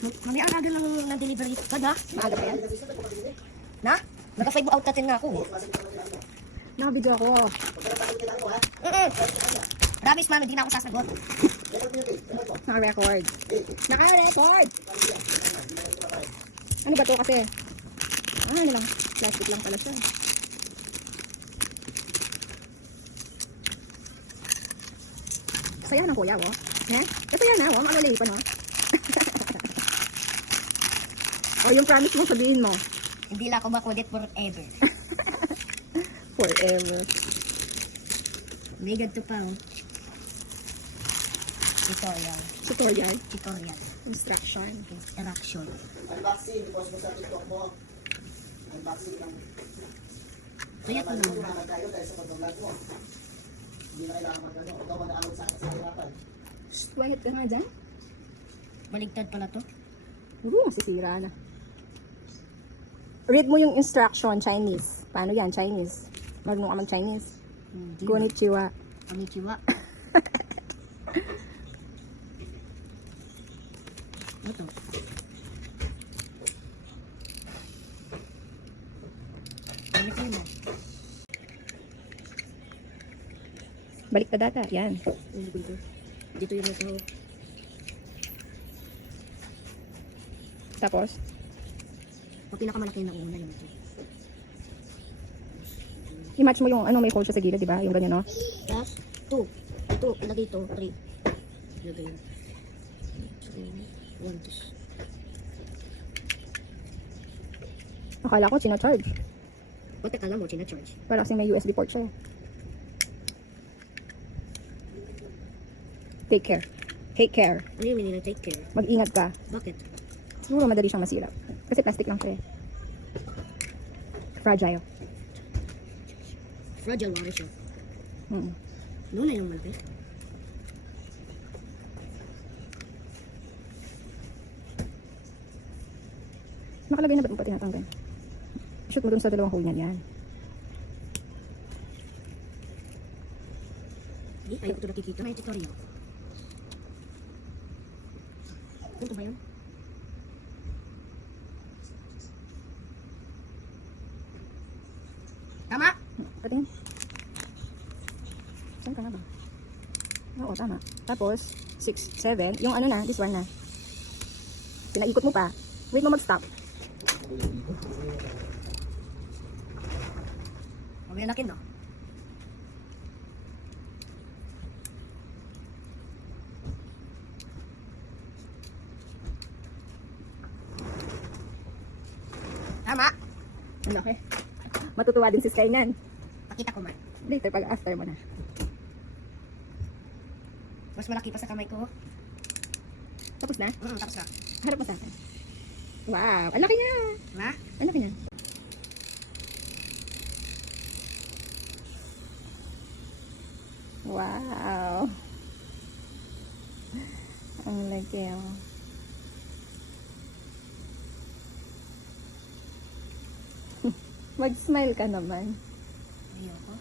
Mamaya ang aga ng delivery. Kad ha? Maaga pa yan? Na? Naka-5 out na 10 nga ako. Nakabidyo ako. Promise ma'am, hindi na ako sasagot. Naka-record. Naka-record! Ano ba to kasi? Ano lang? Plastic lang pala siya. Kasaya ng kuya, oh. Eh? Kasaya na, oh. Mag-alay pa, no? O, yung promise mo, sabihin mo. Hindi lang ako makulit forever. Forever. May ganito pa oh. Tutorial. Tutorial. Tutorial. Instruction. Interaction. Unboxing, because mo sa TikTok mo. Unboxing lang. Kaya ko naman. Hindi tayo dahil sa pag-vlog mo. Hindi na kailangan mag-ano. Ikaw manaamot sa hirapan. Quiet ka nga dyan. Baligtad pala to. Masisira na. Read mo yung instruction, Chinese. Paano yan, Chinese? Marunong ka mag-Chinese. Konnichiwa. Konnichiwa. Ano to? Ano ko mo? Balik ka data, yan. Dito yung ito. Tapos, Ang pinakamalaki na una yung ito. i-match mo yung ano, may hole siya sa gilid, di ba? Yung ganyan, no? Plus, 2. Ito, ilagay ito. 3. Ilagay yun. 1, 2. Akala ko, china-charge. Ba't akala mo, charge? Para kasi may USB port siya. Take care. Take care. Ano yung meaning ng take care? Mag-ingat ka. Bakit? Siguro madali siyang masira. Kasi plastic lang siya. Fragile. Fragile wala siya. Mm. Noon na yung malaki. Nakalagay na ba't mo pa tinatanggal? Shoot mo dun sa dalawang hole niyan. Yan. Ayaw ko ito nakikita. May tutorial. Ito ba yun? Tama? Patingin. Saan ka na ba? Oo, tama. Tapos, 6, 7. Yung ano na, this one na. Pinaikot mo pa. Wait mo mag-stop. Huwag yan nakin, no? Tama? Ang laki. Matutuwa din si Sky niyan. Pakita ko man. Later, pag after mo na. Mas malaki pa sa kamay ko. Tapos na? Tapos na. Harap mo sa akin. Wow, ang laki niya. Ha? Ang laki niya. Wow. Ang laki, oh. Mag-smile ka naman. Ayoko.